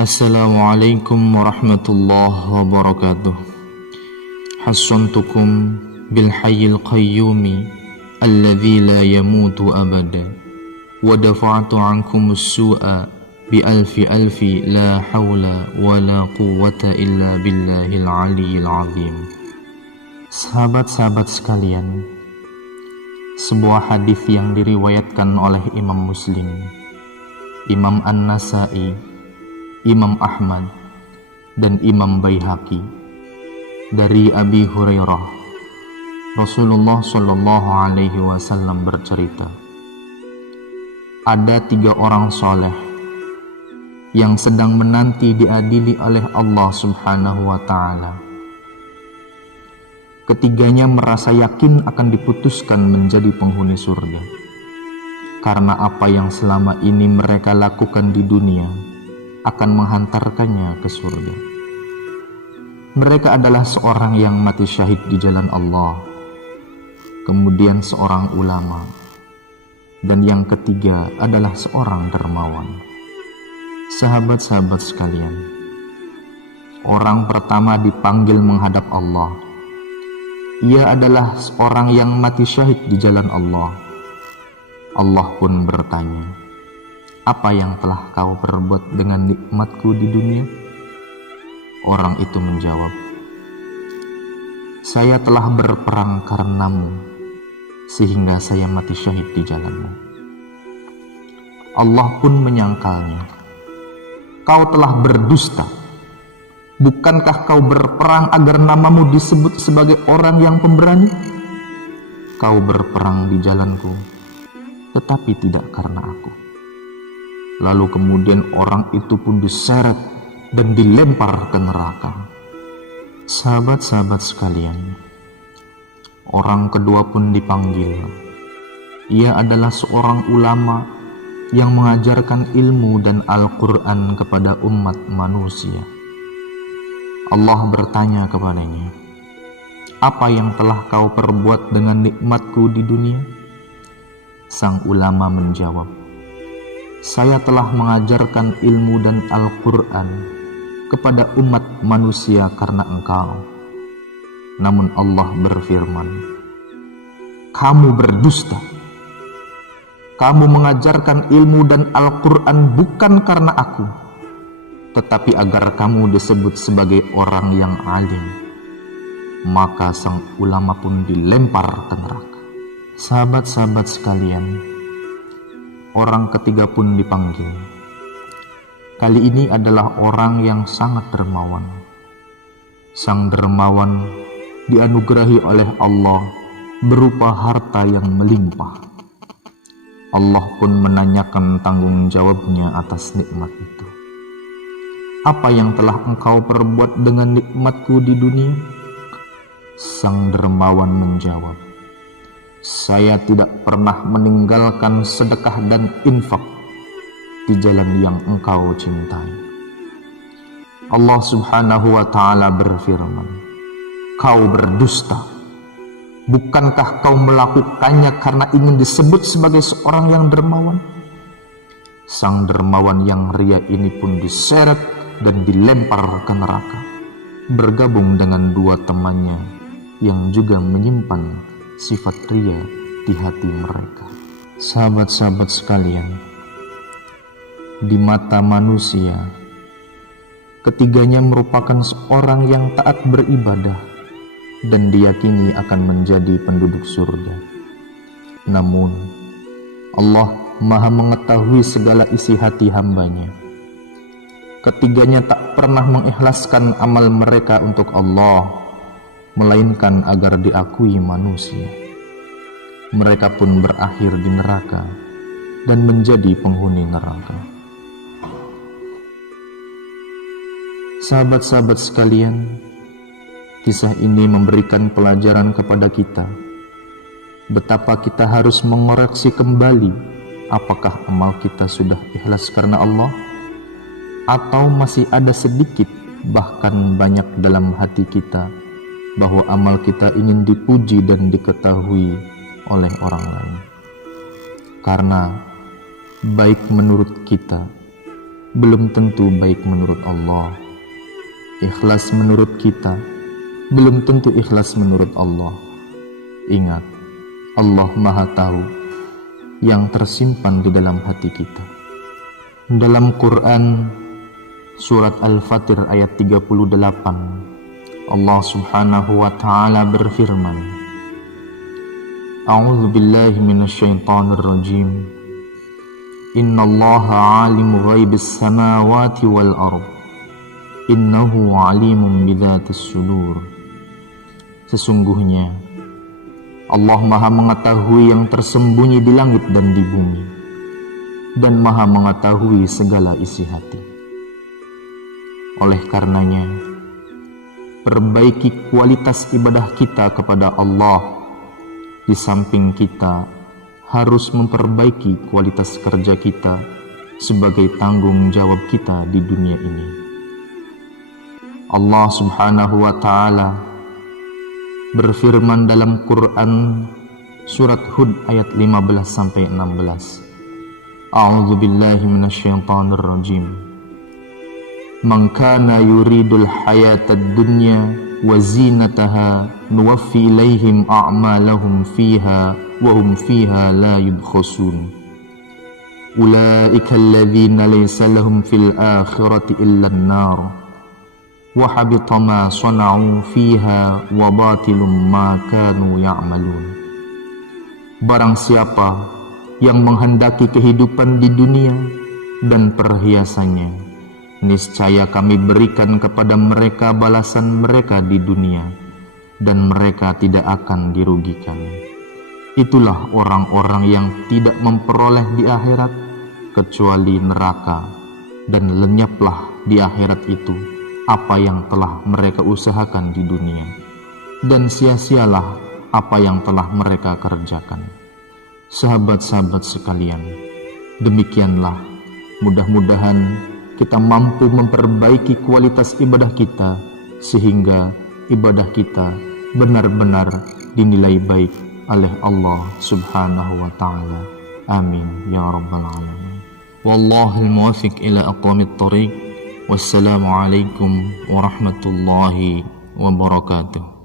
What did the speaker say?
Assalamualaikum warahmatullahi wabarakatuh. Hassantukum bil hayyil qayyumi alladzi la yamutu abada wa dafa'tu ankumus su'a bi alfi la hawla wa la quwwata illa billahil aliyyil azim. Sahabat-sahabat sekalian, sebuah hadis yang diriwayatkan oleh Imam Muslim, Imam An-Nasa'i, Imam Ahmad, dan Imam Baihaqi dari Abi Hurairah. Rasulullah Shallallahu Alaihi Wasallam bercerita, ada 3 orang soleh yang sedang menanti diadili oleh Allah Subhanahu Wa Taala. Ketiganya merasa yakin akan diputuskan menjadi penghuni surga karena apa yang selama ini mereka lakukan di dunia akan menghantarkannya ke surga. Mereka adalah seorang yang mati syahid di jalan Allah, kemudian seorang ulama, dan yang ketiga adalah seorang dermawan. Sahabat-sahabat sekalian, orang pertama dipanggil menghadap Allah. Ia adalah seorang yang mati syahid di jalan Allah. Allah pun bertanya, apa yang telah kau perbuat dengan nikmatku di dunia? Orang itu menjawab, saya telah berperang karenamu, sehingga saya mati syahid di jalanmu. Allah pun menyangkalnya, kau telah berdusta. Bukankah kau berperang agar namamu disebut sebagai orang yang pemberani? Kau berperang di jalanku, tetapi tidak karena aku. Lalu kemudian orang itu pun diseret dan dilempar ke neraka. Sahabat-sahabat sekalian, orang kedua pun dipanggil. Ia adalah seorang ulama yang mengajarkan ilmu dan Al-Quran kepada umat manusia. Allah bertanya kepadanya, apa yang telah kau perbuat dengan nikmatku di dunia? Sang ulama menjawab, saya telah mengajarkan ilmu dan Al-Quran kepada umat manusia karena engkau. Namun Allah berfirman, kamu berdusta. Kamu mengajarkan ilmu dan Al-Quran bukan karena aku, tetapi agar kamu disebut sebagai orang yang alim. Maka sang ulama pun dilempar ke neraka. Sahabat-sahabat sekalian, orang ketiga pun dipanggil. Kali ini adalah orang yang sangat dermawan. Sang dermawan dianugerahi oleh Allah berupa harta yang melimpah. Allah pun menanyakan tanggung jawabnya atas nikmat itu. Apa yang telah engkau perbuat dengan nikmatku di dunia? Sang dermawan menjawab, saya tidak pernah meninggalkan sedekah dan infak di jalan yang engkau cintai. Allah Subhanahu wa Ta'ala berfirman, kau berdusta. Bukankah kau melakukannya karena ingin disebut sebagai seorang yang dermawan? Sang dermawan yang ria ini pun diseret dan dilempar ke neraka, bergabung dengan 2 temannya yang juga menyimpan sifat ria di hati mereka. Sahabat-sahabat sekalian, di mata manusia, ketiganya merupakan seorang yang taat beribadah dan diyakini akan menjadi penduduk surga. Namun, Allah Maha mengetahui segala isi hati hambanya. Ketiganya tak pernah mengikhlaskan amal mereka untuk Allah, melainkan agar diakui manusia. Mereka pun berakhir di neraka dan menjadi penghuni neraka. Sahabat-sahabat sekalian, kisah ini memberikan pelajaran kepada kita betapa kita harus mengoreksi kembali apakah amal kita sudah ikhlas karena Allah, atau masih ada sedikit bahkan banyak dalam hati kita bahwa amal kita ingin dipuji dan diketahui oleh orang lain. Karena baik menurut kita belum tentu baik menurut Allah. Ikhlas menurut kita belum tentu ikhlas menurut Allah. Ingat, Allah Maha Tahu yang tersimpan di dalam hati kita. Dalam Quran surat Al-Fatir ayat 38, Allah Subhanahu wa taala berfirman, A'udzu billahi minasyaitonir rajim. Innallaha 'alimu ghaibis samawati wal ardh. Innahu 'alimun bidzatis sudur. Sesungguhnya Allah Maha mengetahui yang tersembunyi di langit dan di bumi, dan Maha mengetahui segala isi hati. Oleh karenanya, perbaiki kualitas ibadah kita kepada Allah. Di samping kita harus memperbaiki kualitas kerja kita sebagai tanggung jawab kita di dunia ini. Allah Subhanahu wa taala berfirman dalam Quran surat Hud ayat 15-16. A'udzu billahi minasyaitonir rajim. Man kana yuridul hayatad dunya wa zinataha nuwaffi ilaihim a'malahum fiha wa hum fiha la yubkhasun. Ulaika alladhina laysa lahum fil akhirati illa an-nar. Wa habita ma sana'u fiha wa batilum ma kanu ya'malun. Barang siapa yang menghendaki kehidupan di dunia dan perhiasannya, niscaya kami berikan kepada mereka balasan mereka di dunia, dan mereka tidak akan dirugikan. Itulah orang-orang yang tidak memperoleh di akhirat kecuali neraka, dan lenyaplah di akhirat itu apa yang telah mereka usahakan di dunia, dan sia-sialah apa yang telah mereka kerjakan. Sahabat-sahabat sekalian, demikianlah mudah-mudahan kita mampu memperbaiki kualitas ibadah kita sehingga ibadah kita benar-benar dinilai baik oleh Allah Subhanahu wa taala. Amin ya rabbal alamin. Wallahul muwaffiq ila aqwamit thoriq. Wassalamualaikum warahmatullahi wabarakatuh.